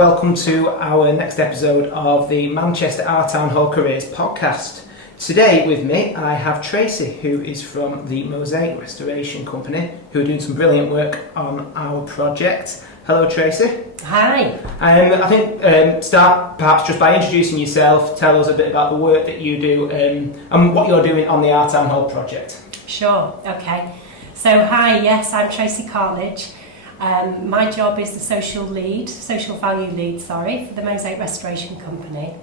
welcome to our next episode of the Manchester Our Town Hall Careers podcast. Today with me I have Tracey, who is from the Mosaic Restoration Company, who are doing some brilliant work on our project. Hello Tracey. Hi. I think start perhaps just by introducing yourself, tell us a bit about the work that you do and what you're doing on the Our Town Hall project. Sure, okay. So hi, yes, I'm Tracey Cartledge. My job is the social value lead, for the Mosaic Restoration Company.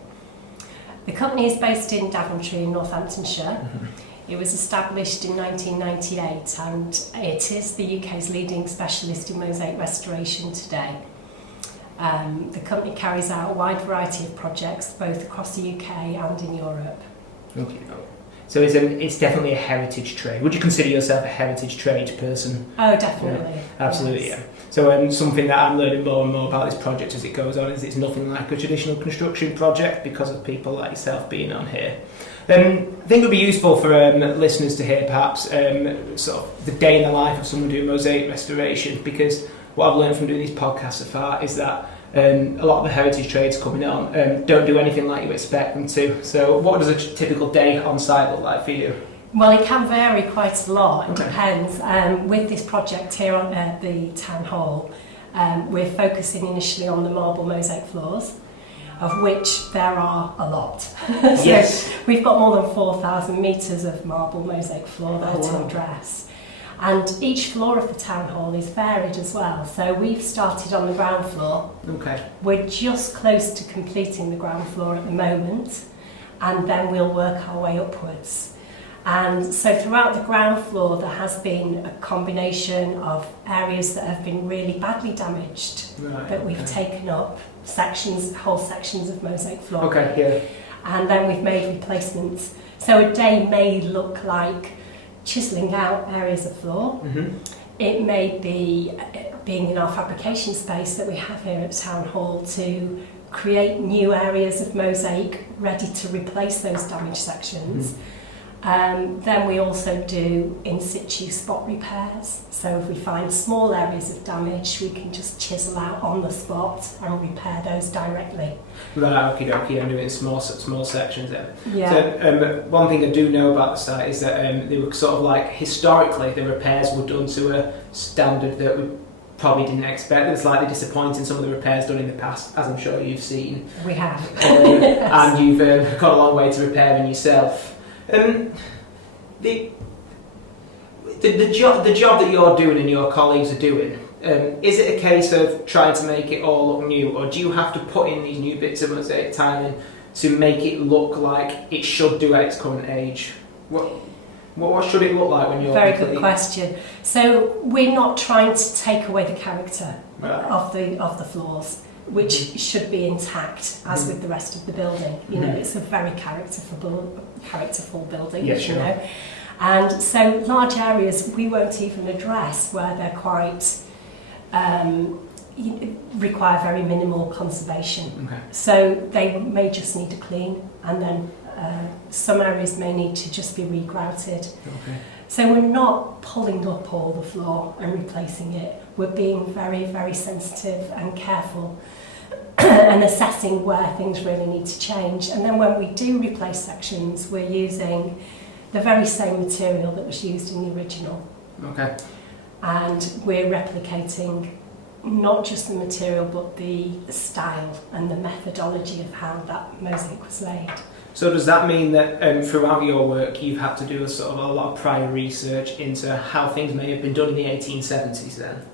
The company is based in Daventry in Northamptonshire. It was established in 1998 and it is the UK's leading specialist in mosaic restoration today. The company carries out a wide variety of projects both across the UK and in Europe. Okay. So it's definitely a heritage trade. Would you consider yourself a heritage trade person? Oh, definitely. Yeah, absolutely, yes. yeah. So something that I'm learning more and more about this project as it goes on is it's nothing like a traditional construction project because of people like yourself being on here. I think it would be useful for listeners to hear perhaps sort of the day in the life of someone doing mosaic restoration, because what I've learned from doing these podcasts so far is that a lot of the heritage trades coming on don't do anything like you expect them to. So what does a typical day on site look like for you? Well, it can vary quite a lot. It Okay. depends. With this project here on the Town Hall, we're focusing initially on the marble mosaic floors, of which there are a lot. So Yes. we've got more than 4,000 metres of marble mosaic floor there to address. And each floor of the Town Hall is varied as well. So we've started on the ground floor. Okay. We're just close to completing the ground floor at the moment, and then we'll work our way upwards. And so throughout the ground floor there has been a combination of areas that have been really badly damaged that we've taken up, whole sections of mosaic floor. Okay, yeah. And then we've made replacements. So a day may look like chiselling out areas of floor. Mm-hmm. It may be being in our fabrication space that we have here at Town Hall to create new areas of mosaic ready to replace those damaged sections. Mm-hmm. Then we also do in situ spot repairs. So if we find small areas of damage, we can just chisel out on the spot and repair those directly. Right, okie dokie, and do it in small sections then. Yeah. So one thing I do know about the site is that they were sort of like, historically, the repairs were done to a standard that we probably didn't expect. It was slightly disappointing, some of the repairs done in the past, as I'm sure you've seen. We have. Yes. And you've got a long way to repairing yourself. The job that you're doing and your colleagues are doing, is it a case of trying to make it all look new, or do you have to put in these new bits of mosaic tiling to make it look like it should do at its current age? What should it look like when you're Very complete? good question. So we're not trying to take away the character of the floors, which should be intact as with the rest of the building. You know, it's a very characterful building, Yes, you know. And so large areas we won't even address where they're quite require very minimal conservation. Okay. So they may just need to clean, and then some areas may need to just be regrouted. Okay. So we're not pulling up all the floor and replacing it. We're being very, very sensitive and careful and assessing where things really need to change. And then when we do replace sections, we're using the very same material that was used in the original. Okay. And we're replicating not just the material, but the style and the methodology of how that mosaic was laid. So does that mean that throughout your work you've had to do a lot of prior research into how things may have been done in the 1870s then?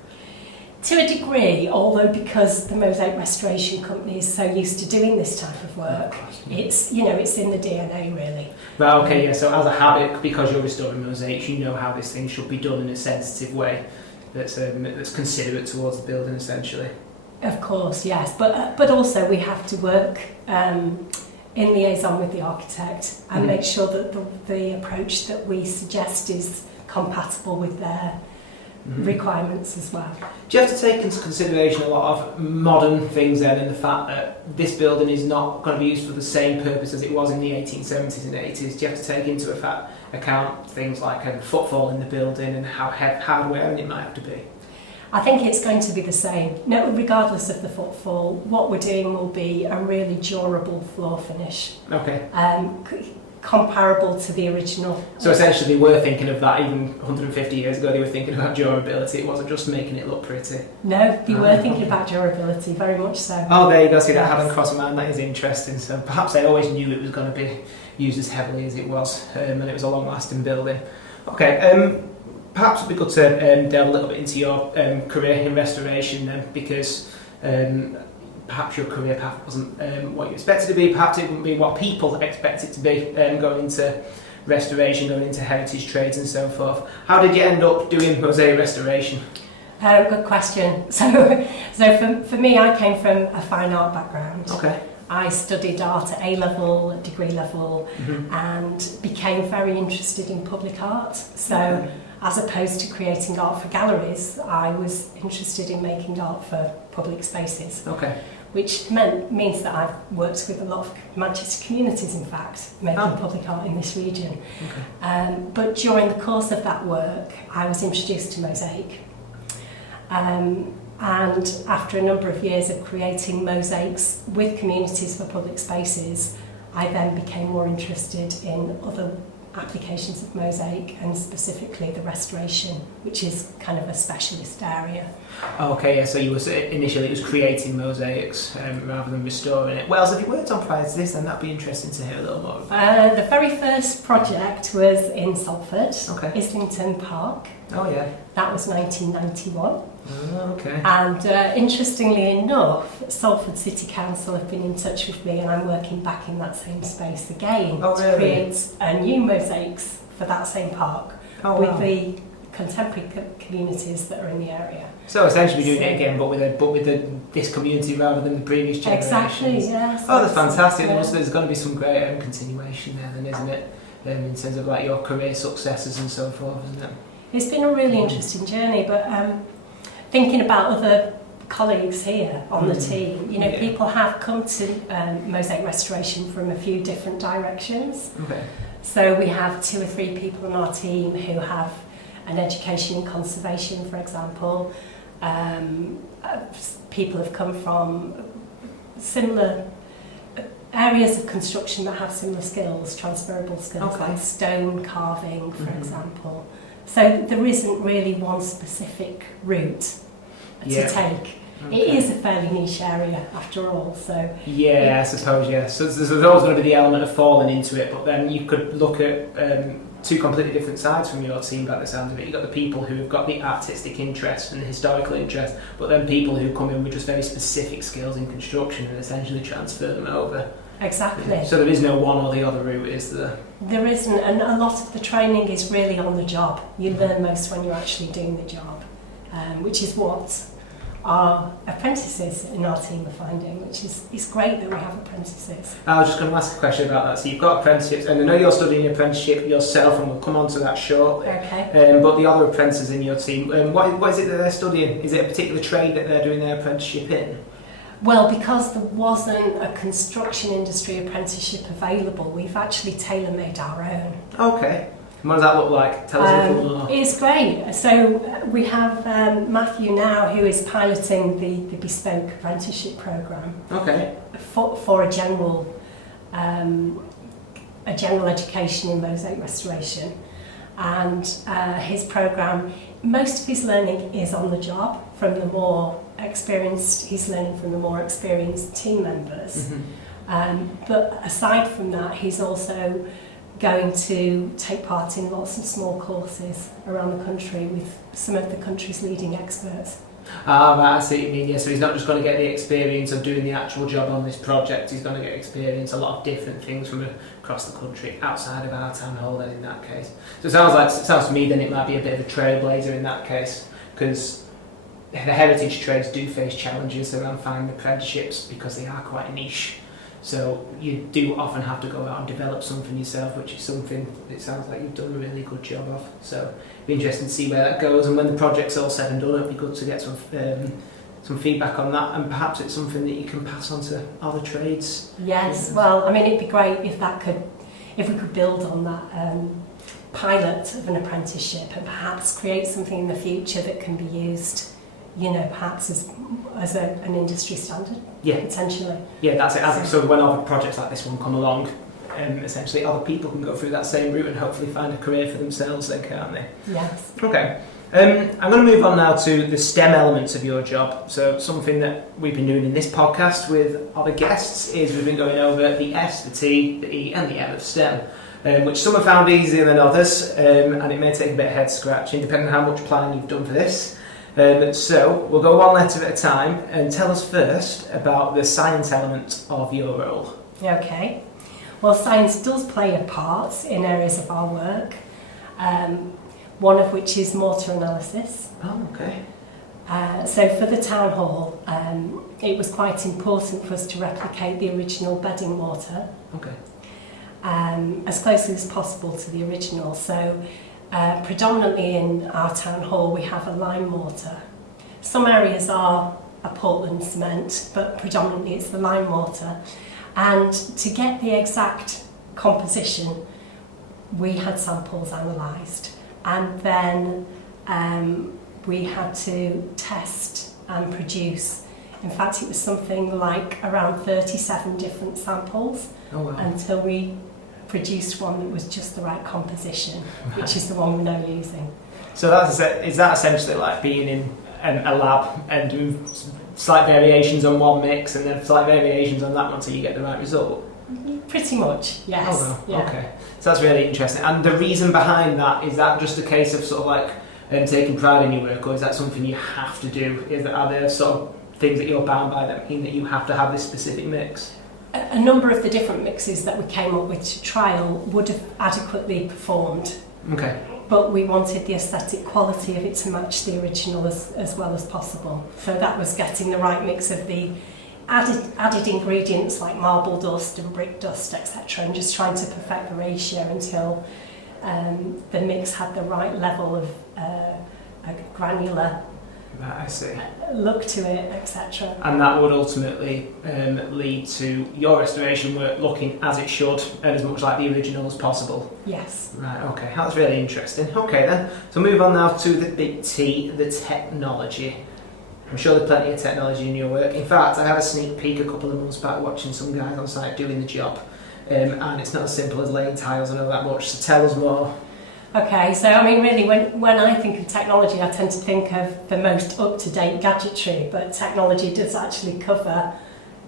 To a degree, although because the Mosaic Restoration Company is so used to doing this type of work, it's in the DNA really. Right, okay, yeah, so as a habit, because you're restoring mosaics, you know how this thing should be done in a sensitive way that's considerate towards the building essentially. Of course, yes, but also we have to work in liaison with the architect and make sure that the approach that we suggest is compatible with their requirements as well. Do you have to take into consideration a lot of modern things then, and the fact that this building is not going to be used for the same purpose as it was in the 1870s and 80s? Do you have to take into account things like footfall in the building and how hardware it might have to be? I think it's going to be the same. No, regardless of the footfall, what we're doing will be a really durable floor finish. Okay. Comparable to the original. So essentially we're thinking of that even 150 years ago, they were thinking about durability, it wasn't just making it look pretty. No, they were thinking about durability, very much so. Oh, there you go, see that hadn't crossed my mind, that is interesting. So perhaps they always knew it was going to be used as heavily as it was, and it was a long-lasting building. Okay, perhaps it'd be good to delve a little bit into your career in restoration then, because perhaps your career path wasn't what you expected to be, perhaps it wouldn't be what people expect it to be, going into restoration, going into heritage trades and so forth. How did you end up doing mosaic restoration? Good question. So for me, I came from a fine art background. Okay. I studied art at A-level, degree level, and became very interested in public art. So as opposed to creating art for galleries, I was interested in making art for public spaces. Okay. Which means that I've worked with a lot of Manchester communities, in fact, making public art in this region. Okay. But during the course of that work, I was introduced to mosaic. And after a number of years of creating mosaics with communities for public spaces, I then became more interested in other applications of mosaic, and specifically the restoration, which is kind of a specialist area. Okay, yeah, so you were initially it was creating mosaics rather than restoring it. What else have you worked on prior to this? Then that'd be interesting to hear a little more about. The very first project was in Salford, Islington Park. Oh yeah. That was 1991. Oh, okay. And interestingly enough, Salford City Council have been in touch with me, and I'm working back in that same space again to create new mosaics for that same park with the contemporary communities that are in the area. So essentially doing it again, but with this community rather than the previous generations. Exactly, yes. Oh, that's fantastic. Yeah. There's going to be some great continuation there then, isn't it? In terms of like your career successes and so forth, isn't it? It's been a really interesting journey, but thinking about other colleagues here on the team, you know, people have come to mosaic restoration from a few different directions. Okay. So we have 2 or 3 people on our team who have an education in conservation, for example. People have come from similar areas of construction that have similar skills, transferable skills, like stone carving, for example. So there isn't really one specific route to take. Okay. It is a fairly niche area after all, so... Yeah, I suppose, yeah. So there's always going to be the element of falling into it, but then you could look at 2 completely different sides from your team by the sound of it. You've got the people who have got the artistic interest and the historical interest, but then people who come in with just very specific skills in construction and essentially transfer them over. Exactly. So there is no one or the other route, is there? There isn't, and a lot of the training is really on the job. You learn most when you're actually doing the job, which is what our apprentices in our team are finding, which is it's great that we have apprentices. I was just going to ask a question about that. So you've got apprenticeships, and I know you're studying an apprenticeship yourself, and we'll come on to that shortly. Okay. But the other apprentices in your team, what is it that they're studying? Is it a particular trade that they're doing their apprenticeship in? Well, because there wasn't a construction industry apprenticeship available, we've actually tailor-made our own. Okay. And what does that look like? Tell us a little more. It's great. So we have Matthew now, who is piloting the bespoke apprenticeship programme. Okay. For a general education in mosaic restoration, and his programme, most of his learning is on the job from the more experienced. He's learning from the more experienced team members. But aside from that, he's also going to take part in lots of small courses around the country with some of the country's leading experts. Right, I see what you mean. Yeah, so he's not just going to get the experience of doing the actual job on this project, he's going to get experience a lot of different things from across the country outside of our town hall then in that case. So it sounds to me then it might be a bit of a trailblazer in that case, because the heritage trades do face challenges around finding apprenticeships because they are quite niche. So you do often have to go out and develop something yourself, which is something it sounds like you've done a really good job of. So it'd be interesting to see where that goes, and when the project's all said and done, it'd be good to get some feedback on that, and perhaps it's something that you can pass on to other trades. Yes, well, I mean, it'd be great if we could build on that pilot of an apprenticeship and perhaps create something in the future that can be used perhaps as an industry standard, Yeah. potentially. Yeah, that's it. So when other projects like this one come along, essentially other people can go through that same route and hopefully find a career for themselves then, can't they? Yes. Okay. I'm going to move on now to the STEM elements of your job. So something that we've been doing in this podcast with other guests is we've been going over the S, the T, the E and the M of STEM, which some have found easier than others, and it may take a bit of head scratching depending on how much planning you've done for this. So we'll go one letter at a time, and tell us first about the science element of your role. Okay. Well, science does play a part in areas of our work, one of which is mortar analysis. Oh, okay. So for the town hall, it was quite important for us to replicate the original bedding mortar Okay. as closely as possible to the original. So predominantly in our town hall we have a lime mortar. Some areas are a Portland cement, but predominantly it's the lime mortar. And to get the exact composition, we had samples analysed, and then we had to test and produce. In fact, it was something like around 37 different samples. Oh, wow. Until we produced one that was just the right composition, which is the one we're now using. So is that essentially like being in a lab and doing slight variations on one mix and then slight variations on that one till you get the right result? Pretty much, yes. Oh, well, yeah. okay. So that's really interesting. And the reason behind that, is that just a case of sort of like taking pride in your work, or is that something you have to do? Are there sort of things that you're bound by that mean that you have to have this specific mix? A number of the different mixes that we came up with to trial would have adequately performed. Okay. But we wanted the aesthetic quality of it to match the original as well as possible. So that was getting the right mix of the added ingredients like marble dust and brick dust, etc., and just trying to perfect the ratio until the mix had the right level of a granular Right, I see. look to it, etc. And that would ultimately lead to your restoration work looking as it should and as much like the original as possible. Yes. Right, okay, that's really interesting. Okay then, so move on now to the big T, the technology. I'm sure there's plenty of technology in your work. In fact, I had a sneak peek a couple of months back watching some guys on site doing the job, and it's not as simple as laying tiles, I know that much, so tell us more. Okay, so I mean really when I think of technology I tend to think of the most up-to-date gadgetry, but technology does actually cover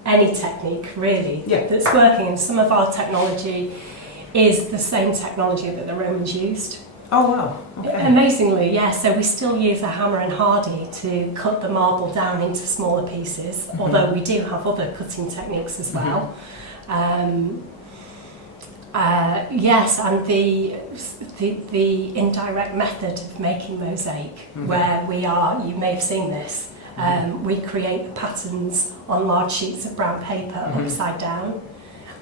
any technique really that's working, and some of our technology is the same technology that the Romans used. Oh wow, okay. Amazingly, yeah, so we still use a hammer and hardy to cut the marble down into smaller pieces, although we do have other cutting techniques as well. Yes, and the indirect method of making mosaic, where you may have seen this, we create the patterns on large sheets of brown paper upside down,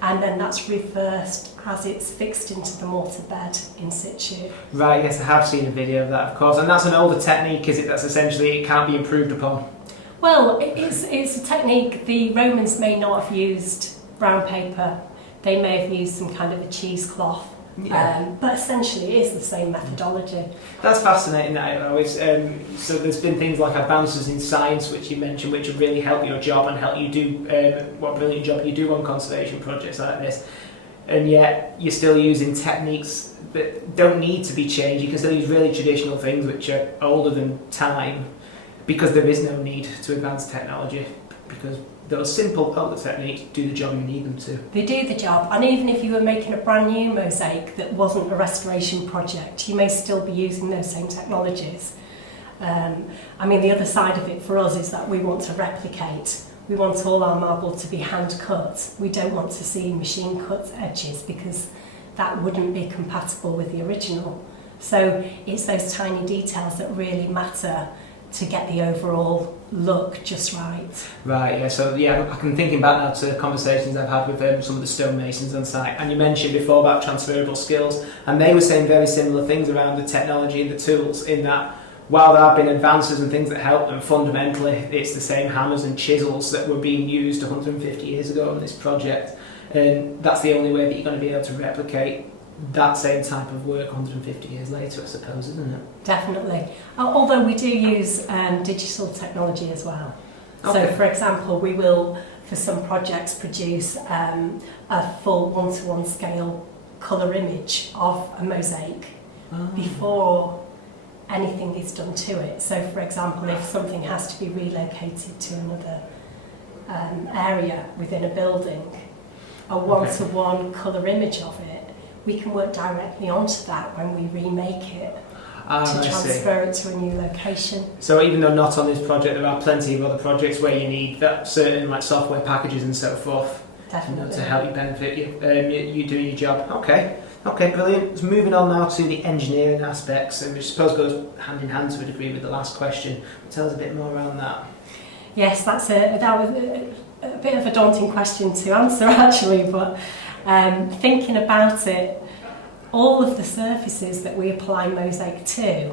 and then that's reversed as it's fixed into the mortar bed in situ. Right, yes, I have seen a video of that, of course, and that's an older technique, is it? That's essentially, it can't be improved upon. Well, it's a technique. The Romans may not have used brown paper. They may have used some kind of a cheesecloth, but essentially it is the same methodology. That's fascinating. So there's been things like advances in science, which you mentioned, which have really helped your job and help you do what a brilliant job you do on conservation projects like this. And yet you're still using techniques that don't need to be changed. You can still use really traditional things which are older than time, because there is no need to advance technology, because those simple older techniques do the job you need them to. They do the job, and even if you were making a brand new mosaic that wasn't a restoration project, you may still be using those same technologies. I mean, the other side of it for us is that we want to replicate. We want all our marble to be hand cut. We don't want to see machine cut edges, because that wouldn't be compatible with the original. So it's those tiny details that really matter to get the overall look just right. Right, yeah, so yeah, I can thinking back now to conversations I've had with some of the stonemasons on site, and you mentioned before about transferable skills, and they were saying very similar things around the technology and the tools, in that while there have been advances and things that help them, fundamentally it's the same hammers and chisels that were being used 150 years ago on this project, and that's the only way that you're going to be able to replicate that same type of work 150 years later, I suppose, isn't it? Definitely. Although we do use digital technology as well. Okay. So, for example, we will, for some projects, produce a full one-to-one scale colour image of a mosaic before anything is done to it. So, for example, if something has to be relocated to another area within a building, a one-to-one colour image of it, we can work directly onto that when we remake it to transfer it to a new location. So even though not on this project, there are plenty of other projects where you need that certain like software packages and so forth, Definitely. to help you benefit you doing your job. Okay, brilliant. So moving on now to the engineering aspects, which I suppose goes hand in hand to a degree with the last question. Tell us a bit more around that. Yes, that was a bit of a daunting question to answer actually, but thinking about it, all of the surfaces that we apply mosaic to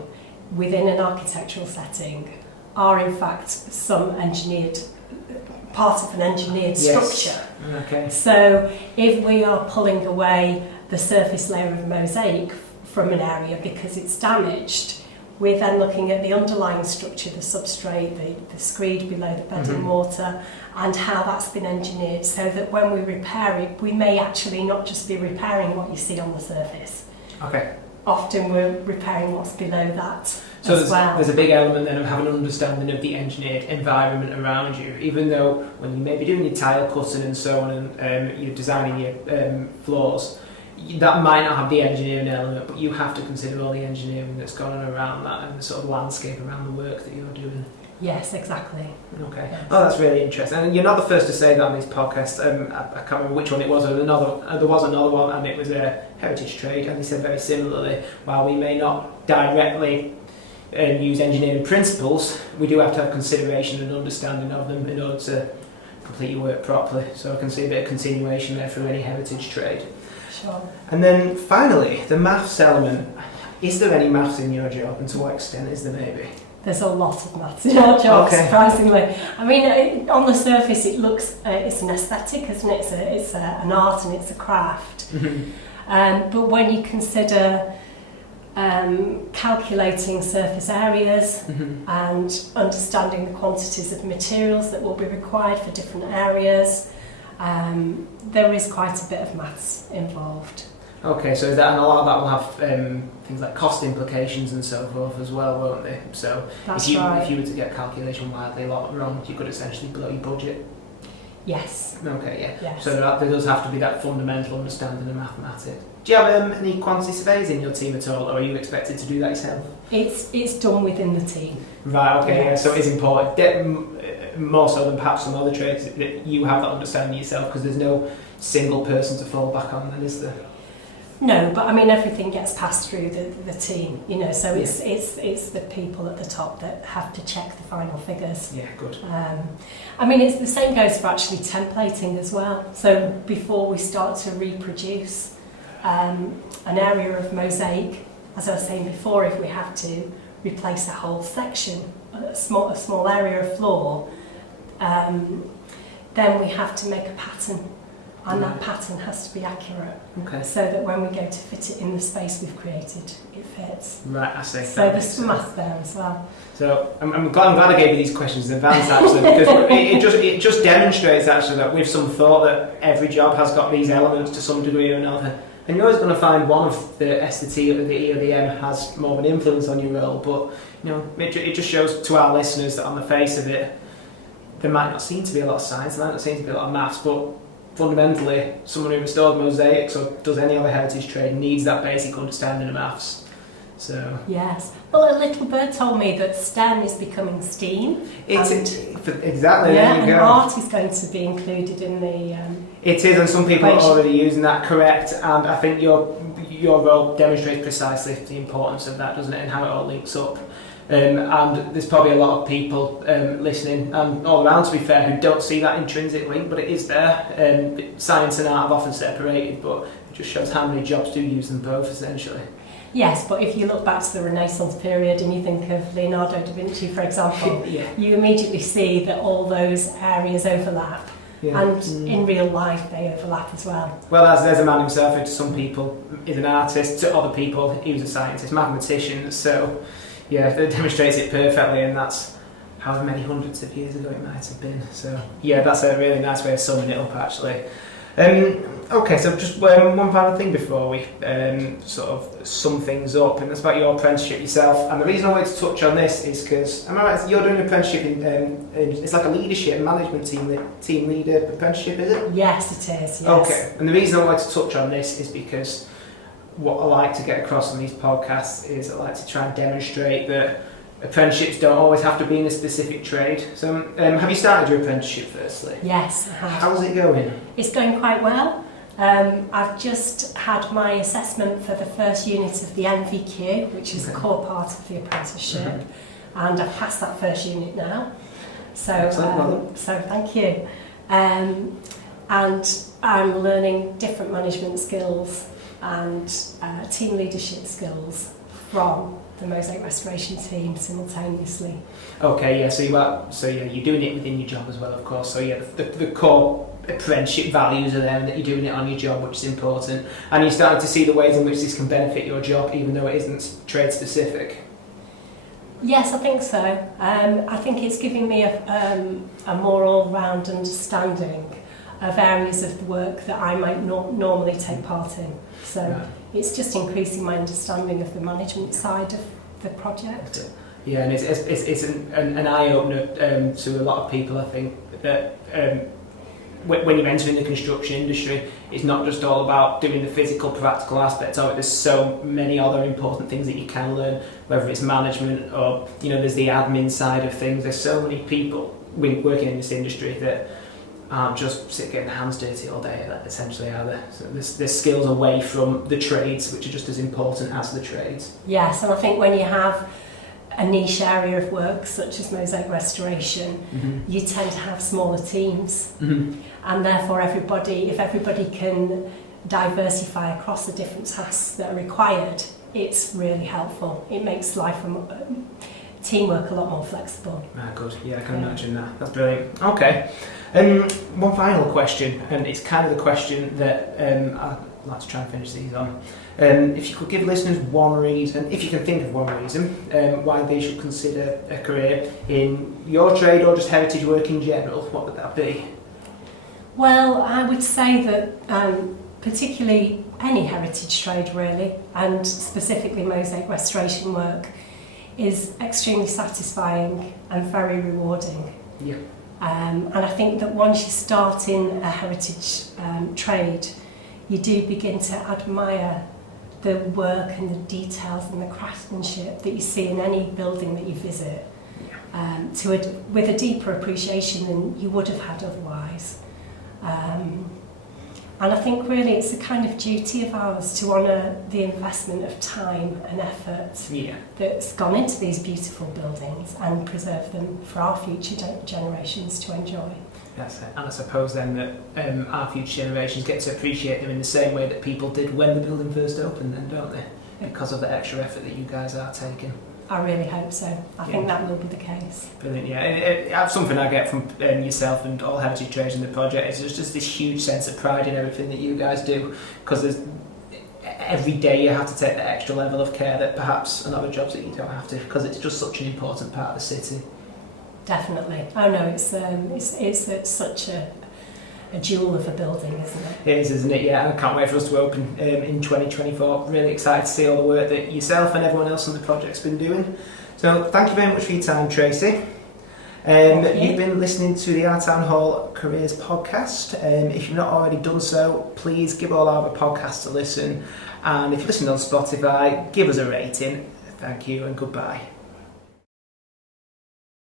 within an architectural setting are in fact part of an engineered structure. Okay. So if we are pulling away the surface layer of mosaic from an area because it's damaged, we're then looking at the underlying structure, the substrate, the screed below the bedding mortar, and how that's been engineered so that when we repair it, we may actually not just be repairing what you see on the surface. Okay. Often we're repairing what's below that so as well. There's a big element then of having an understanding of the engineered environment around you, even though when you may be doing your tile cutting and so on and you're designing your floors, that might not have the engineering element, but you have to consider all the engineering that's gone on around that and the sort of landscape around the work that you're doing. Yes, exactly. Okay. Yes. Oh, that's really interesting. And you're not the first to say that on this podcast. I can't remember which one it was. There was another one, and it was a heritage trade, and they said very similarly, while we may not directly use engineering principles, we do have to have consideration and understanding of them in order to complete your work properly. So I can see a bit of continuation there through any heritage trade. Sure. And then finally, the maths element. Is there any maths in your job, and to what extent is there maybe? There's a lot of maths in our job, Okay. surprisingly. I mean, on the surface it looks, it's an aesthetic, isn't it? It's an art and it's a craft. But when you consider calculating surface areas and understanding the quantities of materials that will be required for different areas, there is quite a bit of maths involved. Okay, so that, and a lot of that will have things like cost implications and so forth as well, won't they? So That's if you were to get a calculation wildly wrong, you could essentially blow your budget. Yes. Okay, yeah. Yes. So there does have to be that fundamental understanding of mathematics. Do you have any quantity surveys in your team at all, or are you expected to do that yourself? It's done within the team. Right, okay, Yes. yeah, so it is important, more so than perhaps some other trades, that you have that understanding yourself, because there's no single person to fall back on then, is there? No, but I mean everything gets passed through the team, you know. So it's the people at the top that have to check the final figures. Yeah, good. I mean, it's the same goes for actually templating as well. So before we start to reproduce an area of mosaic, as I was saying before, if we have to replace a whole section, a small area of floor, then we have to make a pattern. And that pattern has to be accurate, so that when we go to fit it in the space we've created, it fits. Right, I see. So there's some math there as well. So I'm glad I gave you these questions in advance, actually, because it just demonstrates actually that with some thought that every job has got these elements to some degree or another, and you're always going to find one of the S, the T, or the E, or the M has more of an influence on your role. But you know, it just shows to our listeners that on the face of it, there might not seem to be a lot of science, there might not seem to be a lot of maths, but fundamentally, someone who restores mosaics or does any other heritage trade needs that basic understanding of maths. So yes. Well, a little bird told me that STEM is becoming STEAM. Exactly. Yeah, there you go. and art is going to be included in the. It is, and some people are already using that. Correct, and I think your role demonstrates precisely the importance of that, doesn't it, and how it all links up. And there's probably a lot of people listening, and all around to be fair, who don't see that intrinsic link, but it is there. Science and art have often separated, but it just shows how many jobs do use them both, essentially. Yes, but if you look back to the Renaissance period and you think of Leonardo da Vinci, for example, you immediately see that all those areas overlap. And in real life they overlap as well. Well, there's a man himself who to some people is an artist, to other people he was a scientist, mathematician, so yeah, that demonstrates it perfectly, and that's however many hundreds of years ago it might have been. So yeah, that's a really nice way of summing it up actually. Okay, so just one final thing before we sort of sum things up, and that's about your apprenticeship yourself. And the reason I wanted to touch on this is because, am I right, you're doing an apprenticeship in it's like a leadership management team leader apprenticeship, is it? Yes, it is, yes. Okay, and the reason I wanted to touch on this is because what I like to get across on these podcasts is I like to try and demonstrate that apprenticeships don't always have to be in a specific trade. So have you started your apprenticeship firstly? Yes, I have. How's it going? It's going quite well. I've just had my assessment for the first unit of the NVQ, which is a core part of the apprenticeship, and I've passed that first unit now. So, so thank you. And I'm learning different management skills and team leadership skills from the Mosaic Restoration team simultaneously. Okay, yeah. So you're doing it within your job as well, of course. So yeah, the core apprenticeship values are there, and that you're doing it on your job, which is important. And you're starting to see the ways in which this can benefit your job, even though it isn't trade specific. Yes, I think so. I think it's giving me a more all-round understanding of areas of the work that I might not normally take part in. So right. It's just increasing my understanding of the management side of the project. Yeah, and it's an eye-opener to a lot of people, I think, that when you're entering the construction industry, it's not just all about doing the physical, practical aspects of it. There's so many other important things that you can learn, whether it's management or, there's the admin side of things. There's so many people working in this industry that aren't just getting their hands dirty all day, essentially, are there? So there's skills away from the trades, which are just as important as the trades. Yes, and I think when you have a niche area of work such as Mosaic Restoration, you tend to have smaller teams, and therefore if everybody can diversify across the different tasks that are required, it's really helpful. It makes life teamwork a lot more flexible. Good, yeah, I can imagine that. That's brilliant. Okay, one final question, and it's kind of the question that I'd like to try and finish these on. If you could give listeners one reason, if you can think of one reason, why they should consider a career in your trade or just heritage work in general, what would that be? Well, I would say that particularly any heritage trade really, and specifically mosaic restoration work, is extremely satisfying and very rewarding. Yeah. And I think that once you start in a heritage trade, you do begin to admire the work and the details and the craftsmanship that you see in any building that you visit, with a deeper appreciation than you would have had otherwise. And I think really it's a kind of duty of ours to honour the investment of time and effort that's gone into these beautiful buildings and preserve them for our future generations to enjoy. That's it. And I suppose then that our future generations get to appreciate them in the same way that people did when the building first opened then, don't they? Because of the extra effort that you guys are taking. I really hope so. I think that will be the case. Brilliant, yeah. That's something I get from yourself and all heritage trades in the project. It's just this huge sense of pride in everything that you guys do, because every day you have to take that extra level of care that perhaps on other jobs that you don't have to, because it's just such an important part of the city. Definitely. Oh no, it's such a jewel of a building, isn't it? It is, isn't it? Yeah, I can't wait for us to open in 2024. Really excited to see all the work that yourself and everyone else on the project's been doing. So thank you very much for your time, Tracey. You've been listening to the Our Town Hall Careers podcast. If you've not already done so, please give all our other podcasts a listen. And if you're listening on Spotify, give us a rating. Thank you and goodbye.